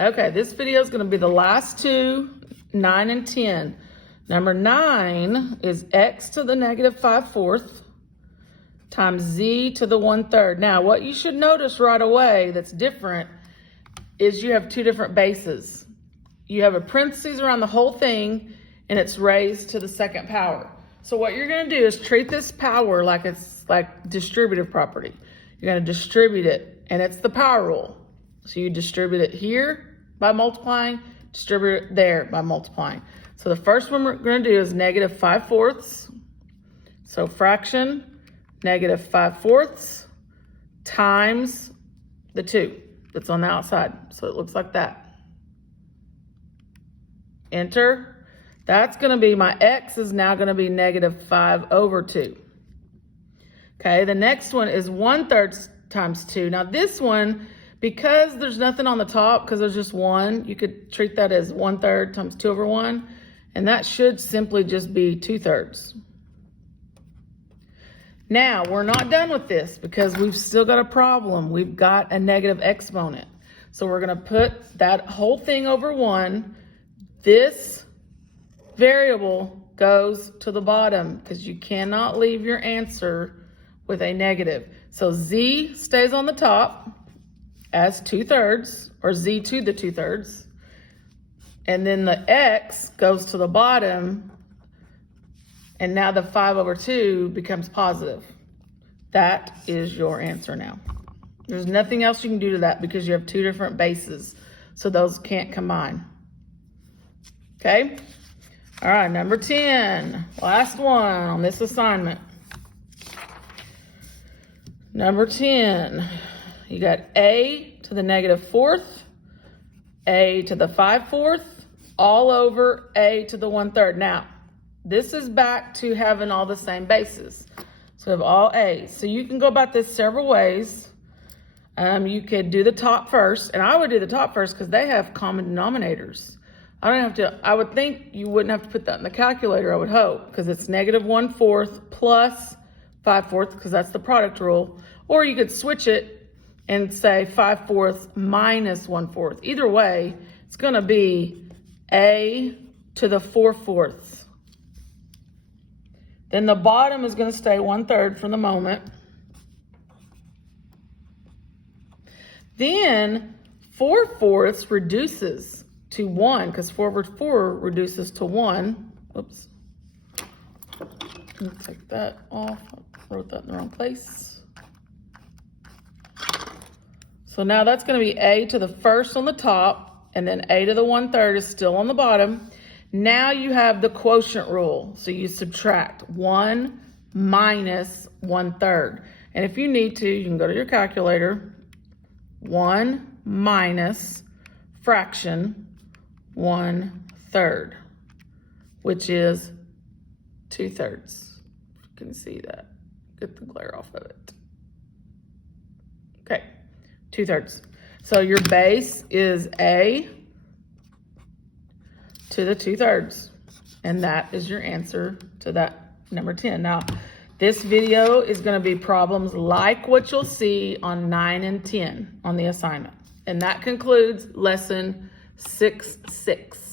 Okay, this video is going to be the last two, 9 and 10. Number 9 is x to the negative 5/4 times z to the 1/3. Now, what you should notice right away that's different is you have two different bases. You have a parentheses around the whole thing, and it's raised to the second power. So what you're going to do is treat this power like it's like distributive property. You're going to distribute it, and it's the power rule. So you distribute it here by multiplying, distribute it there by multiplying. So the first one we're going to do is negative 5/4. So fraction, negative 5/4 times the 2 that's on the outside. So it looks like that. Enter. That's going to be, my x is now going to be negative 5/2. Okay, the next one is 1/3 times 2. Now this one, because there's nothing on the top, because there's just 1, you could treat that as 1/3 times 2/1, and that should simply just be 2/3. Now, we're not done with this because we've still got a problem. We've got a negative exponent. So we're going to put that whole thing over 1. This variable goes to the bottom because you cannot leave your answer with a negative. So z stays on the top as 2/3, or z to the 2/3. And then the x goes to the bottom, and now the 5/2 becomes positive. That is your answer now. There's nothing else you can do to that because you have two different bases, so those can't combine. Okay? All right, number 10, last one on this assignment. Number 10, you got a to the negative 4th, a to the 5/4, all over a to the 1/3. Now, this is back to having all the same bases. So we have all a's. So you can go about this several ways. You could do the top first, and I would do the top first because they have common denominators. I would think you wouldn't have to put that in the calculator, I would hope, because it's negative 1/4 plus 5/4, because that's the product rule. Or you could switch it and say 5/4 minus 1/4. Either way, it's going to be a to the 4/4. Then the bottom is going to stay 1/3 for the moment. Then 4/4 reduces to 1, because 4/4 reduces to 1. Oops. Let me take that off. I wrote that in the wrong place. So now that's going to be a to the first on the top, and then a to the 1/3 is still on the bottom. Now you have the quotient rule. So you subtract 1 minus 1/3. And if you need to, you can go to your calculator. 1 minus fraction 1/3, which is 2/3. You can see that. Get the glare off of it. Okay, 2/3. So your base is a to the 2/3, and that is your answer to that number 10. Now, this video is going to be problems like what you'll see on 9 and 10 on the assignment. And that concludes lesson 6-6.